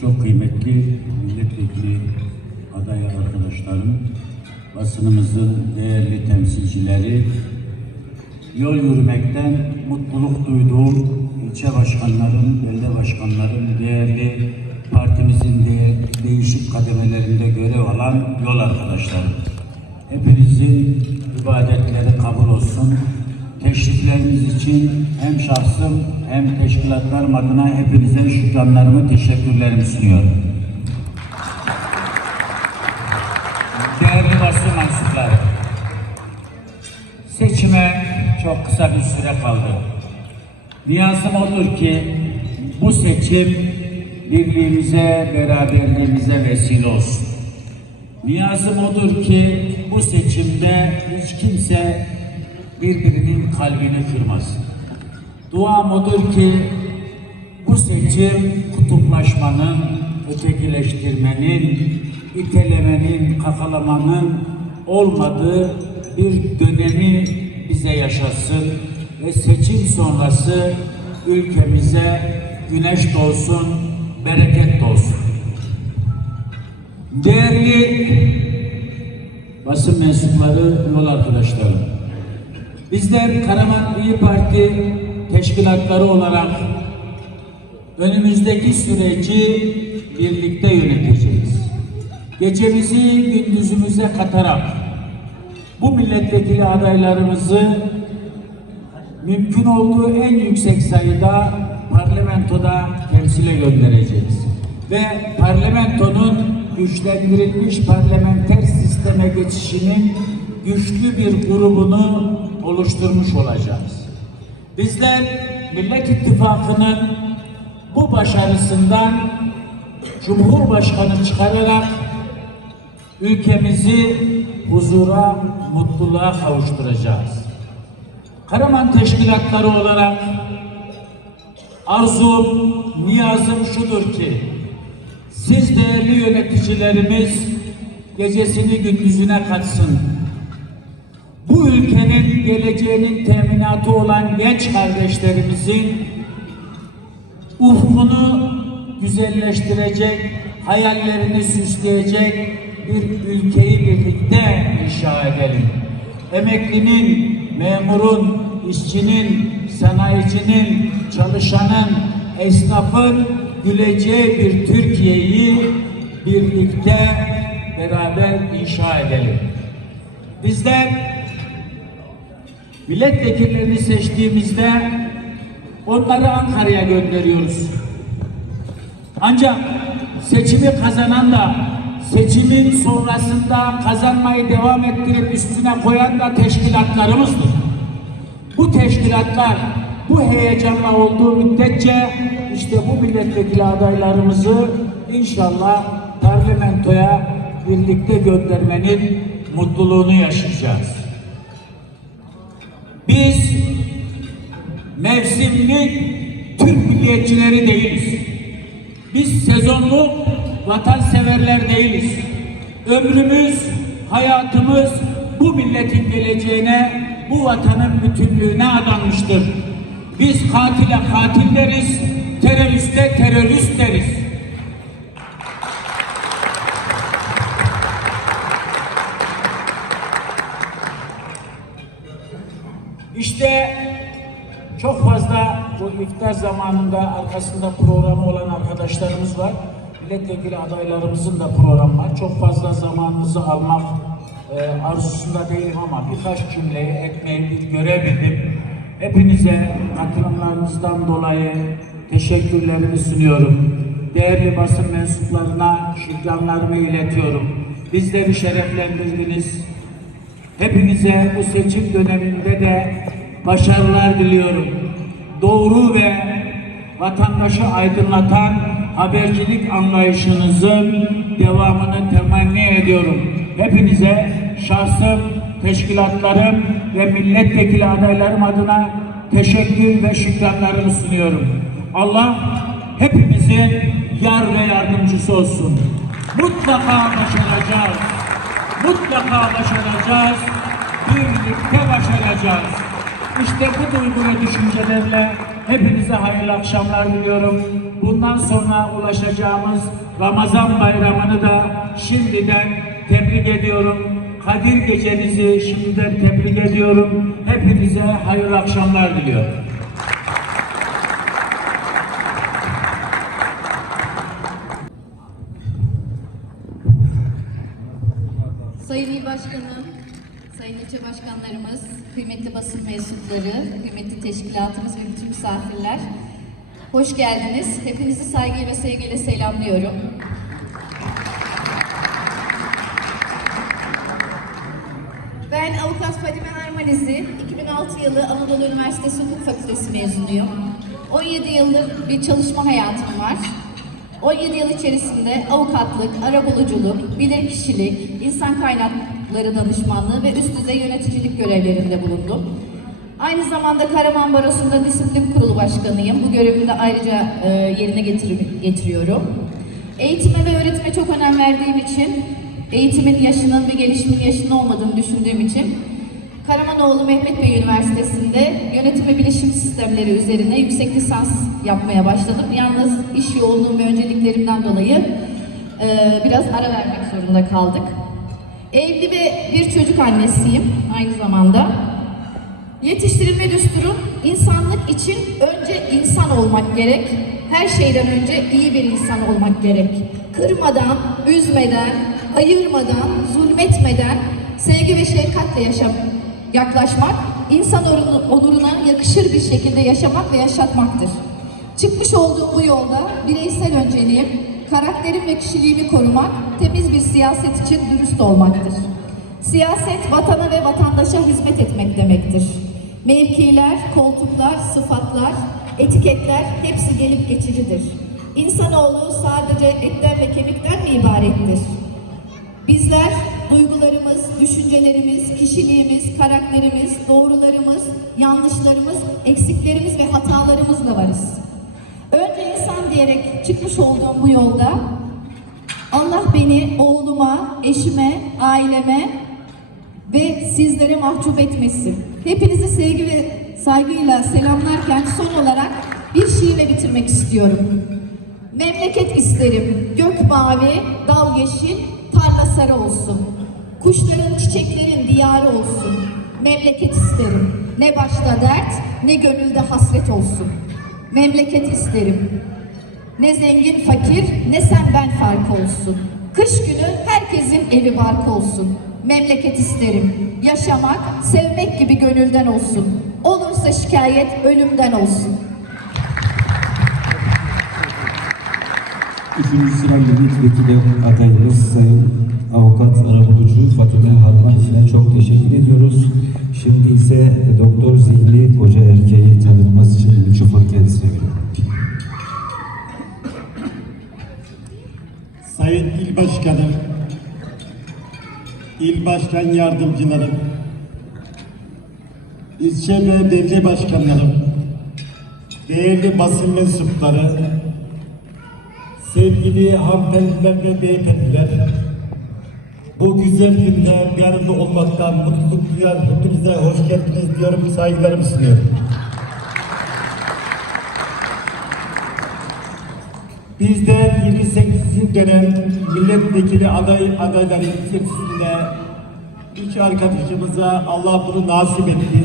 Çok kıymetli milletvekili aday arkadaşlarım, basınımızın değerli temsilcileri, yol yürümekten mutluluk duyduğum ilçe başkanlarım, belde başkanlarım, değerli partimizin de değişik kademelerinde görev alan yol arkadaşlarım. Hepinizin ibadetleri kabul olsun. Teşrifleriniz için hem şahsım hem teşkilatlarım adına hepinize şükranlarımı, teşekkürlerimi sunuyorum. Değerli basın mensupları, seçime çok kısa bir süre kaldı. Niyazım odur ki bu seçim birliğimize, beraberliğimize vesile olsun. Niyazım odur ki bu seçimde hiç kimse birbirinin kalbini kırmasın. Duam odur ki bu seçim kutuplaşmanın, ötekileştirmenin, itelemenin, kakalamanın olmadığı bir dönemi bize yaşasın ve seçim sonrası ülkemize güneş doğsun, bereket doğsun. Değerli basın mensupları, yol arkadaşlarım. Bizler Karaman İyi Parti teşkilatları olarak önümüzdeki süreci birlikte yöneteceğiz. Gecemizi gündüzümüze katarak bu milletvekili adaylarımızı mümkün olduğu en yüksek sayıda parlamentoda temsile göndereceğiz. Ve parlamentonun güçlendirilmiş parlamenter sisteme geçişinin güçlü bir grubunu oluşturmuş olacağız. Bizler Millet İttifakı'nın bu başarısından Cumhurbaşkanı çıkararak ülkemizi huzura, mutluluğa kavuşturacağız. Karaman teşkilatları olarak arzum, niyazım şudur ki siz değerli yöneticilerimiz gecesini gündüzüne katsın. Bu ülkenin geleceğinin teminatı olan genç kardeşlerimizin ufkunu güzelleştirecek, hayallerini süsleyecek bir ülkeyi birlikte inşa edelim. Emeklinin, memurun, işçinin, sanayicinin, çalışanın, esnafın güleceği bir Türkiye'yi birlikte beraber inşa edelim. Bizler milletvekillerini seçtiğimizde onları Ankara'ya gönderiyoruz. Ancak seçimi kazanan da seçimin sonrasında kazanmayı devam ettirip üstüne koyan da teşkilatlarımızdır. Bu teşkilatlar bu heyecanla olduğu müddetçe işte bu milletvekili adaylarımızı inşallah parlamentoya birlikte göndermenin mutluluğunu yaşayacağız. Biz mevsimlik Türk milliyetçileri değiliz. Biz sezonluk vatanseverler değiliz. Ömrümüz, hayatımız bu milletin geleceğine, bu vatanın bütünlüğüne adanmıştır. Biz katile katil deriz, teröriste terörist deriz. Bu iftar zamanında arkasında programı olan arkadaşlarımız var. Milletvekili adaylarımızın da programı var. Çok fazla zamanınızı almak e, arzusunda değilim ama birkaç cümleyi ekmeği bir görebildim. Hepinize katılımlarınızdan dolayı teşekkürlerimi sunuyorum. Değerli basın mensuplarına şükranlarımı iletiyorum. Bizleri şereflendirdiniz. Hepinize bu seçim döneminde de başarılar diliyorum. Doğru ve vatandaşı aydınlatan habercilik anlayışınızın devamını temenni ediyorum. Hepinize şahsım, teşkilatlarım ve milletvekili adaylarım adına teşekkür ve şükranlarımı sunuyorum. Allah hepimizin yar ve yardımcısı olsun. Mutlaka başaracağız. Mutlaka başaracağız. Birlikte başaracağız. İşte bu duygu ve düşüncelerle Hepinize hayırlı akşamlar diliyorum. Bundan sonra ulaşacağımız Ramazan bayramını da şimdiden tebrik ediyorum. Kadir gecenizi şimdiden tebrik ediyorum. Hepinize hayırlı akşamlar diliyorum. Sayın İl Başkanım, İlçe Başkanlarımız, kıymetli basın mensupları, kıymetli teşkilatımız ve bütün misafirler, hoş geldiniz. Hepinizi saygı ve sevgiyle selamlıyorum. Ben avukat Fadime Harmanizi, 2006 yılı Anadolu Üniversitesi Hukuk Fakültesi mezunuyum. 17 yıllık bir çalışma hayatım var. 17 yıl içerisinde avukatlık, arabuluculuk, bilirkişilik, insan kaynakları danışmanlığı ve üst düzey yöneticilik görevlerinde bulundum. Aynı zamanda Karaman Barosu'nda disiplin kurulu başkanıyım. Bu görevimi de ayrıca e, yerine getir- getiriyorum. Eğitime ve öğretime çok önem verdiğim için, eğitimin yaşının ve gelişimin yaşının olmadığını düşündüğüm için Karamanoğlu Mehmet Bey Üniversitesi'nde yönetim ve bilişim sistemleri üzerine yüksek lisans yapmaya başladım. Yalnız iş yoğunluğum ve önceliklerimden dolayı e, biraz ara vermek zorunda kaldık. Evli ve bir çocuk annesiyim aynı zamanda. Yetiştirilme düsturum insanlık için önce insan olmak gerek. Her şeyden önce iyi bir insan olmak gerek. Kırmadan, üzmeden, ayırmadan, zulmetmeden sevgi ve şefkatle yaşam, yaklaşmak, insan onuruna- yakışır bir şekilde yaşamak ve yaşatmaktır. Çıkmış olduğum bu yolda bireysel önceliğim, karakterim ve kişiliğimi korumak, temiz bir siyaset için dürüst olmaktır. Siyaset vatana ve vatandaşa hizmet etmek demektir. Mevkiler, koltuklar, sıfatlar, etiketler hepsi gelip geçicidir. İnsanoğlu sadece etten ve kemikten mi ibarettir? Bizler duygularımız, düşüncelerimiz, kişiliğimiz, karakterimiz, doğrularımız, yanlışlarımız, eksiklerimiz ve hatalarımızla varız. Önce insan diyerek çıkmış olduğum bu yolda Allah beni oğluma, eşime, aileme ve sizlere mahcup etmesin. Hepinizi sevgi ve saygıyla selamlarken son olarak bir şiirle bitirmek istiyorum. Memleket isterim, gök mavi, dal yeşil, tarla sarı olsun. Kuşların, çiçeklerin diyarı olsun. Memleket isterim, ne başta dert, ne gönülde hasret olsun. Memleket isterim, ne zengin fakir, ne sen ben fark olsun. Kış günü herkesin evi bark olsun. Memleket isterim. Yaşamak, sevmek gibi gönülden olsun. Olursa şikayet ölümden olsun. Üçüncü sıra milletvekili adayımız Sayın Avukat Arabulucu Fatime Harman isine çok teşekkür ediyoruz. Şimdi ise Doktor Zihni Koca Erkeği tanıtması için mikrofon kendisine İl Başkanım, İl Başkan Yardımcılarım, ilçe ve belediye başkanlarım, değerli basın mensupları, sevgili hanımefendiler ve beyefendiler, bu güzel günde bir arada olmaktan mutluluk duyar, hepinize hoş geldiniz diyorum, saygılarımı sunuyorum. Bizler 28. dönem milletvekili aday adayları içerisinde üç arkadaşımıza Allah bunu nasip etti.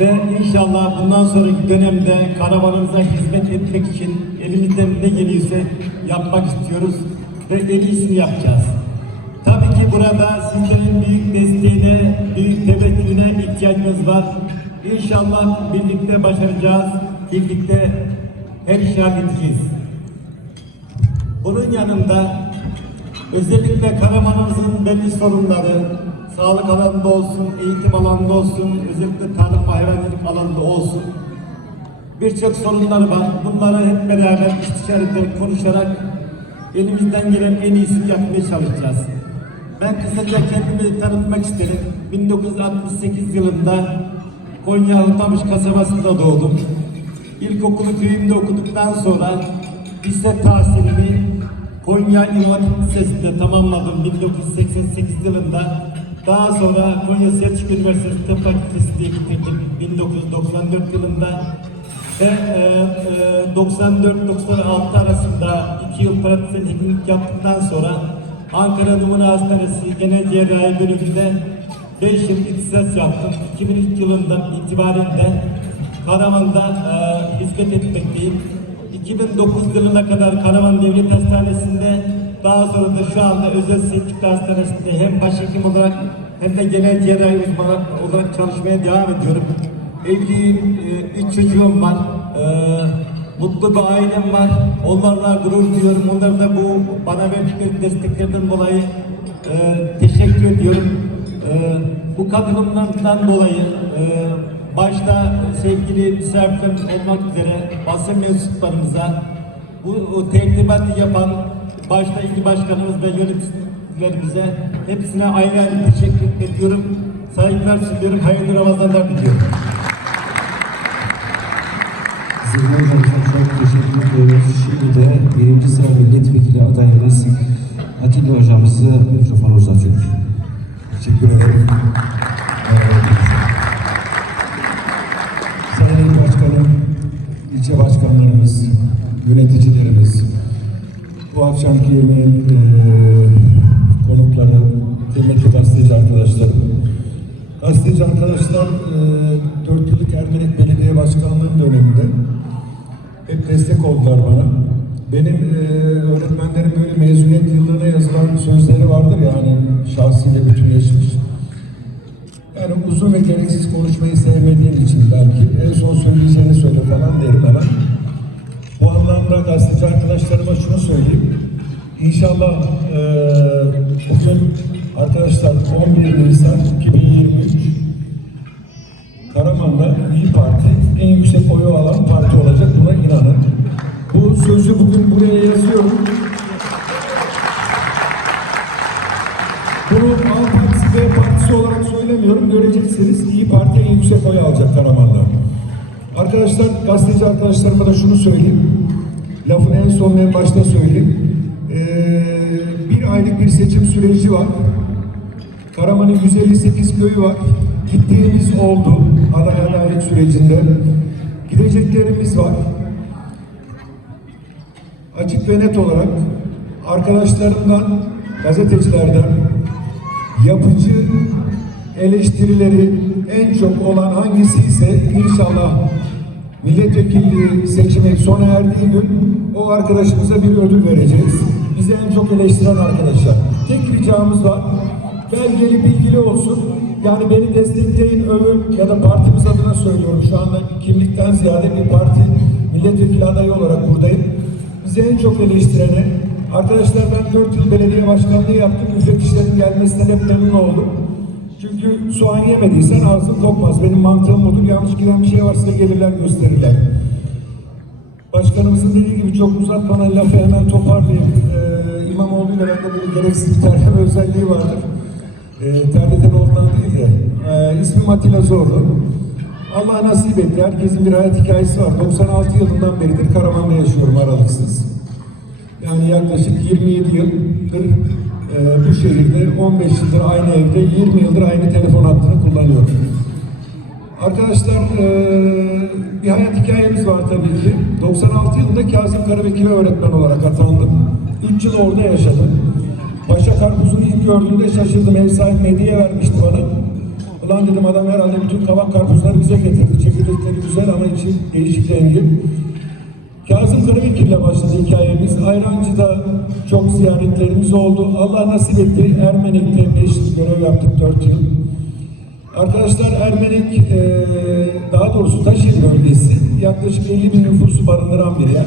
Ve inşallah bundan sonraki dönemde karavanımıza hizmet etmek için elimizden ne geliyorsa yapmak istiyoruz ve en iyisini yapacağız. Tabii ki burada sizlerin büyük desteğine, büyük teveccühüne ihtiyacımız var. İnşallah birlikte başaracağız, birlikte her işi halledeceğiz. Bunun yanında özellikle Karaman'ımızın belli sorunları, sağlık alanında olsun, eğitim alanında olsun, özellikle tarım ve hayvancılık alanında olsun birçok sorunları var. Bunları hep beraber istişarede konuşarak elimizden gelen en iyisini yapmaya çalışacağız. Ben kısaca kendimi tanıtmak isterim. 1968 yılında Konya Hutamış kasabasında doğdum. İlkokulu köyümde okuduktan sonra lise tahsilimi Konya Hatip Lisesi'nde tamamladım 1988 yılında. Daha sonra Konya Selçuk Üniversitesi Tıp Fakültesi diye bitirdim 1994 yılında. ve e, e, 94-96 arasında 2 yıl pratisyen hekimlik yaptıktan sonra Ankara Numune Hastanesi Genel Cerrahi bölümünde 5 yıl ihtisas yaptım. 2003 yılından itibaren de Karaman'da e, hizmet etmekteyim. 2009 yılına kadar Karaman Devlet Hastanesi'nde daha sonra da şu anda Özel Sektik Hastanesi'nde hem başhekim olarak hem de genel cerrahi uzmanı olarak çalışmaya devam ediyorum. Evliyim, e, üç çocuğum var. E, mutlu bir ailem var. Onlarla gurur duyuyorum. Onlara da bu bana verdikleri desteklerden dolayı e, teşekkür ediyorum. Bu katılımlardan dolayı başta sevgili misafirlerim olmak üzere basın mensuplarımıza bu o tertibatı yapan başta il başkanımız ve yöneticilerimize hepsine ayrı ayrı teşekkür ediyorum. Saygılar sunuyorum. Hayırlı Ramazanlar diliyorum. Zihni Hocamıza çok teşekkür ediyoruz. Şimdi de birinci sıra milletvekili adayımız Atilla Hocamızı mikrofona uzatıyoruz. Teşekkür ederim. İlçe başkanlarımız, yöneticilerimiz, bu akşamki yemeğin eee konukları, kıymetli gazeteci arkadaşlarım. Gazeteci arkadaşlar, eee 4 yıllık Ermenek Belediye Başkanlığım döneminde hep destek oldular bana. Benim eee öğretmenlerin böyle mezuniyet yıllarına yazılan sözleri vardır ya hani şahsıyla bütünleşmiş. Yani uzun ve gereksiz konuşmayı sevmediğim için belki en son söyleyeceğini söyle falan derim hemen. Bu anlamda gazeteci arkadaşlarıma şunu söyleyeyim. İnşallah eee bugün arkadaşlar 11 Nisan 2023 Karaman'da İyi Parti en yüksek oyu alan parti olacak. Buna inanın. Bu sözü bugün buraya yazıyorum. B partisi olarak söylemiyorum. Göreceksiniz İyi Parti en yüksek oy alacak Karaman'da. Arkadaşlar, gazeteci arkadaşlarıma da şunu söyleyeyim. Lafın en son en başta söyleyeyim. Ee, bir aylık bir seçim süreci var. Karaman'ın 158 köyü var. Gittiğimiz oldu aday adaylık sürecinde. Gideceklerimiz var. Açık ve net olarak arkadaşlarımdan, gazetecilerden yapıcı eleştirileri en çok olan hangisi ise inşallah milletvekilliği seçimi sona erdiği gün o arkadaşımıza bir ödül vereceğiz. Bizi en çok eleştiren arkadaşlar. Tek ricamız var. Belgeli bilgili olsun. Yani beni destekleyin övün ya da partimiz adına söylüyorum. Şu anda kimlikten ziyade bir parti milletvekili adayı olarak buradayım. Bizi en çok eleştirene, arkadaşlar ben 4 yıl belediye başkanlığı yaptım. Müfettişlerin gelmesinden hep memnun oldum. Çünkü soğan yemediysen ağzın kokmaz. Benim mantığım budur. Yanlış giren bir şey varsa gelirler gösterirler. Başkanımızın dediği gibi çok uzatmadan lafı hemen toparlayayım. Ee, İmamoğlu ile bende böyle gereksiz bir terleme özelliği vardır. Ee, terleten olduğundan değil de. Ee, ismim Atilla Zorlu. Allah nasip etti. Herkesin bir hayat hikayesi var. 96 yılından beridir Karaman'da yaşıyorum aralıksız. Yani yaklaşık 27 yıldır e, bu şehirde, 15 yıldır aynı evde, 20 yıldır aynı telefon hattını kullanıyorum. Arkadaşlar e, bir hayat hikayemiz var tabii ki. 96 yılında Kazım Karabekir'e öğretmen olarak atandım. 3 yıl orada yaşadım. Paşa karpuzunu ilk gördüğümde şaşırdım. Ev sahibi hediye vermişti bana. Ulan dedim adam herhalde bütün kavak karpuzları bize getirdi. Çekirdekleri güzel ama içi değişik rengi. Kazım Karabekir'le başladı hikayemiz. Ayrancı'da çok ziyaretlerimiz oldu. Allah nasip etti. Ermenek'te 5 yıl görev yaptık 4 yıl. Arkadaşlar Ermenek, e, daha doğrusu Taşeli bölgesi yaklaşık 50 bin nüfusu barındıran bir yer.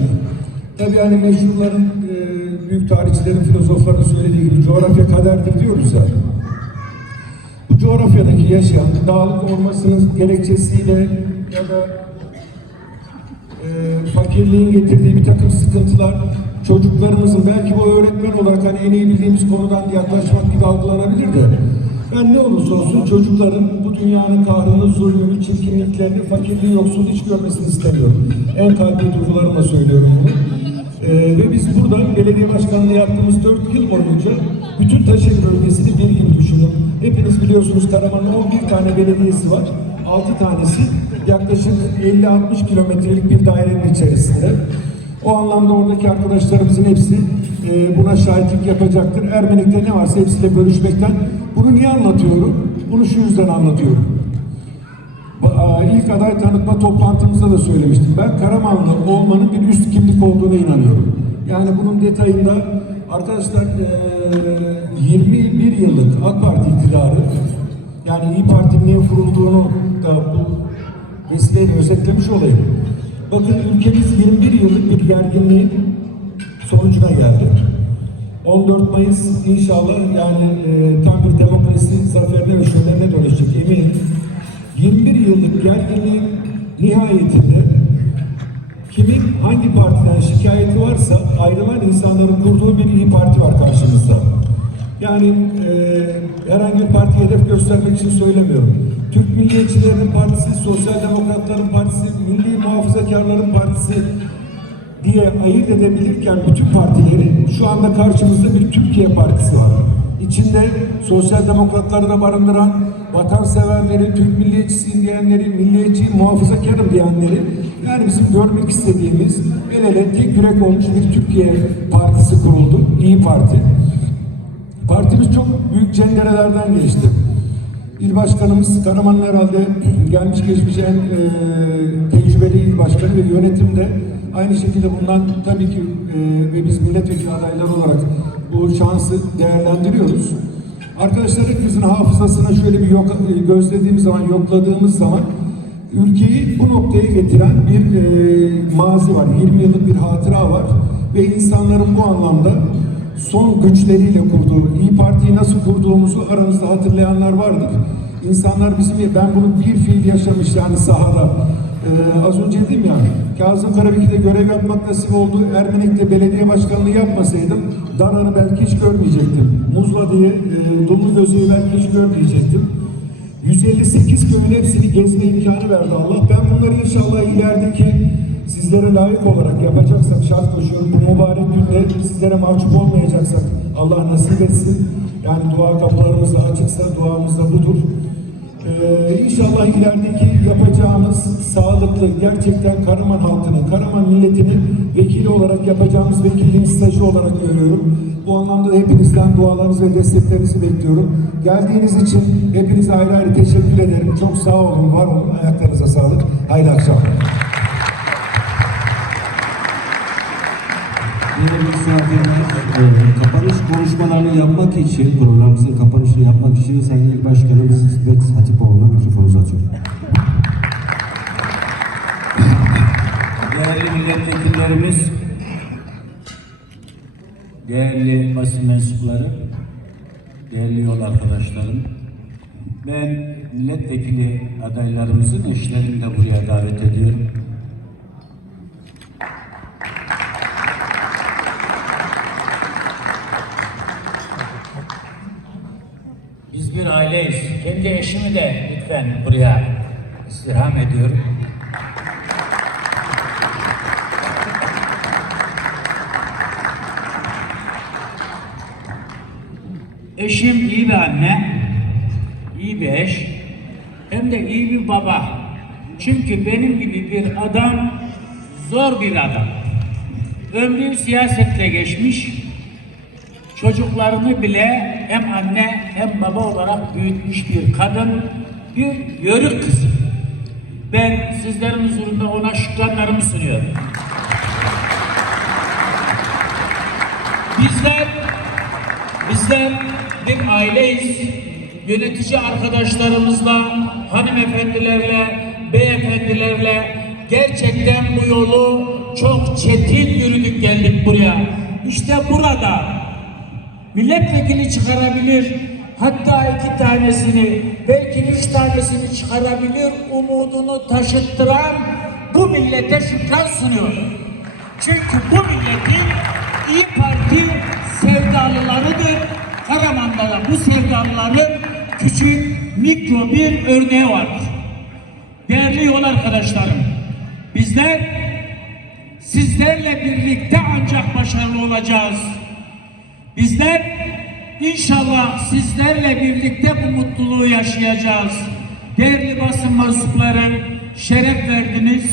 Tabii hani meşhurların, e, büyük tarihçilerin, filozofların söylediği gibi coğrafya kaderdir diyoruz ya. Bu coğrafyadaki yaşayan, dağlık olmasının gerekçesiyle ya da e, fakirliğin getirdiği bir takım sıkıntılar çocuklarımızın belki bu öğretmen olarak hani en iyi bildiğimiz konudan yaklaşmak gibi algılanabilir de ben ne olursa olsun çocukların bu dünyanın kahrını, zulmünü, çirkinliklerini, fakirliği, yoksulluğu hiç görmesini istemiyorum. En kalbi duygularımla söylüyorum bunu. Ee, ve biz burada belediye başkanlığı yaptığımız 4 yıl boyunca bütün Taşeli bölgesini bir gibi düşünün. Hepiniz biliyorsunuz Karaman'ın 11 tane belediyesi var. 6 tanesi yaklaşık 50-60 kilometrelik bir dairenin içerisinde. O anlamda oradaki arkadaşlarımızın hepsi e, buna şahitlik yapacaktır. Ermenik'te ne varsa hepsiyle bölüşmekten. Bunu niye anlatıyorum? Bunu şu yüzden anlatıyorum. İlk aday tanıtma toplantımızda da söylemiştim. Ben Karamanlı olmanın bir üst kimlik olduğuna inanıyorum. Yani bunun detayında arkadaşlar eee, 21 yıllık AK Parti iktidarı yani İyi Parti'nin niye kurulduğunu da bu vesileyle özetlemiş olayım. Bakın ülkemiz 21 yıllık bir gerginliğin sonucuna geldi. 14 Mayıs inşallah yani e, tam bir demokrasi zaferine ve şölenine dönüşecek eminim. 21 yıllık gerginliğin nihayetinde kimin hangi partiden şikayeti varsa ayrılan insanların kurduğu bir iyi parti var karşımızda. Yani e, herhangi bir parti hedef göstermek için söylemiyorum. Türk Milliyetçilerinin Partisi, Sosyal Demokratların Partisi, Milli Muhafazakarların Partisi, diye ayırt edebilirken bütün partileri şu anda karşımızda bir Türkiye Partisi var. İçinde sosyal demokratları da barındıran, vatanseverleri, Türk milliyetçisiyim diyenleri, milliyetçi, muhafazakarım diyenleri yani bizim görmek istediğimiz el ele tek yürek olmuş bir Türkiye Partisi kuruldu. İyi Parti. Partimiz çok büyük cenderelerden geçti. İl başkanımız Karaman'ın herhalde gelmiş geçmiş en e, tecrübeli il başkanı ve yönetimde aynı şekilde bundan tabii ki e, ve biz milletvekili adayları olarak bu şansı değerlendiriyoruz. Arkadaşlar hepimizin hafızasına şöyle bir yok, gözlediğimiz zaman, yokladığımız zaman ülkeyi bu noktaya getiren bir e, mazi var. 20 yıllık bir hatıra var ve insanların bu anlamda son güçleriyle kurduğu, İyi Parti'yi nasıl kurduğumuzu aranızda hatırlayanlar vardır. İnsanlar bizim, ben bunu bir fiil yaşamış yani sahada. Ee, az önce dedim ya, Kazım Karabekir'de görev yapmak nasip oldu. Ermenek'te belediye başkanlığı yapmasaydım, Dana'nı belki hiç görmeyecektim. Muzla diye, e, Domuz Gözü'yü belki hiç görmeyecektim. 158 köyün hepsini gezme imkanı verdi Allah. Ben bunları inşallah ilerideki sizlere layık olarak yapacaksak şart koşuyorum. Bu mübarek günde sizlere mahcup olmayacaksak Allah nasip etsin. Yani dua kapılarımız da açıksa duamız da budur. Ee, inşallah ilerideki yapacağımız sağlıklı, gerçekten Karaman halkının, Karaman milletinin vekili olarak yapacağımız vekilliğin stajı olarak görüyorum. Bu anlamda da hepinizden dualarınızı ve desteklerinizi bekliyorum. Geldiğiniz için hepinize ayrı ayrı teşekkür ederim. Çok sağ olun, var olun. Ayaklarınıza sağlık. Hayırlı akşamlar. Misafirler, e, kapanış konuşmalarını yapmak için, programımızın kapanışını yapmak için Sayın İl Başkanımız İsmet Hatipoğlu'na mikrofonu uzatıyorum. Değerli milletvekillerimiz, değerli basın mensupları, değerli yol arkadaşlarım, ben milletvekili adaylarımızın eşlerini de buraya davet ediyorum. Biz bir aileyiz. Kendi eşimi de lütfen buraya istirham ediyorum. Eşim iyi bir anne, iyi bir eş, hem de iyi bir baba. Çünkü benim gibi bir adam zor bir adam. Ömrü siyasetle geçmiş, çocuklarını bile hem anne hem baba olarak büyütmüş bir kadın, bir yörük kızı. Ben sizlerin huzurunda ona şükranlarımı sunuyorum. Bizler Bizler bir aileyiz. Yönetici arkadaşlarımızla, hanımefendilerle, beyefendilerle gerçekten bu yolu çok çetin yürüdük geldik buraya. İşte burada milletvekili çıkarabilir, hatta iki tanesini, belki üç tanesini çıkarabilir umudunu taşıttıran bu millete şükran sunuyorum. Çünkü bu milletin İyi Parti sevdalılarıdır. Karaman'da da bu sevdalıların küçük, mikro bir örneği vardır. Değerli yol arkadaşlarım, bizler sizlerle birlikte ancak başarılı olacağız. Bizler inşallah sizlerle birlikte bu mutluluğu yaşayacağız. Değerli basın mensupları, şeref verdiniz.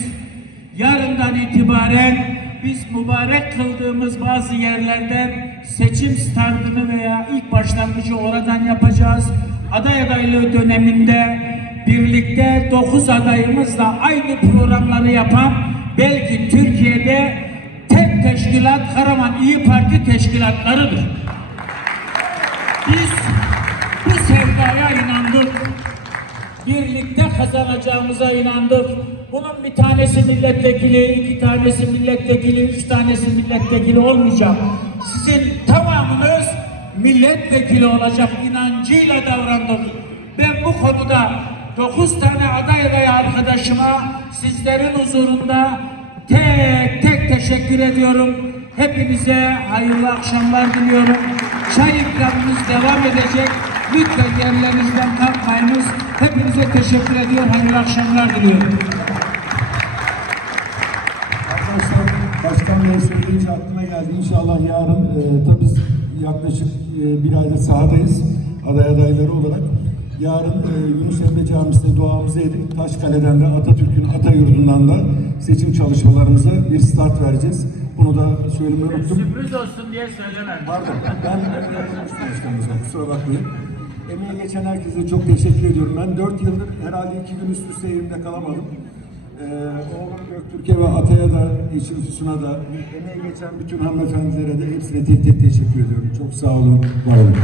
Yarından itibaren biz mübarek kıldığımız bazı yerlerden seçim startını veya ilk başlangıcı oradan yapacağız. Aday adaylığı döneminde birlikte 9 adayımızla aynı programları yapan belki Türkiye'de tek teşkilat Karaman İyi Parti teşkilatlarıdır. Kazanacağımıza inandık. Bunun bir tanesi milletvekili, iki tanesi milletvekili, üç tanesi milletvekili olmayacak. Sizin tamamınız milletvekili olacak inancıyla davrandık. Ben bu konuda dokuz tane aday adayı arkadaşıma sizlerin huzurunda tek tek teşekkür ediyorum. Hepinize hayırlı akşamlar diliyorum. Çay ikramımız devam edecek. Lütfen yerlerinizden kalkmayınız. Hepinize teşekkür ediyorum. Hayırlı akşamlar diliyorum. Arkadaşlar Başkan Bey söyleyince aklıma geldi. İnşallah yarın e, tabii biz yaklaşık e, bir aydır sahadayız aday adayları olarak. Yarın e, Yunus Emre Camisi'nde duamızı edip Taşkale'den de Atatürk'ün Atayurdu'ndan da seçim çalışmalarımıza bir start vereceğiz. Bunu da söylemeyi unuttum. Sürpriz olsun diye söylemem. Pardon, ben başkanımıza kusura bakmayın. Emeği geçen herkese çok teşekkür ediyorum. Ben 4 yıldır herhalde iki gün üst üste evimde kalamadım. Ee, oğlum Göktürk'e ve Atay'a da, eşim Füsun'a da, emeği geçen bütün hanımefendilere de hepsine tek tek teşekkür ediyorum. Çok sağ olun, var olun.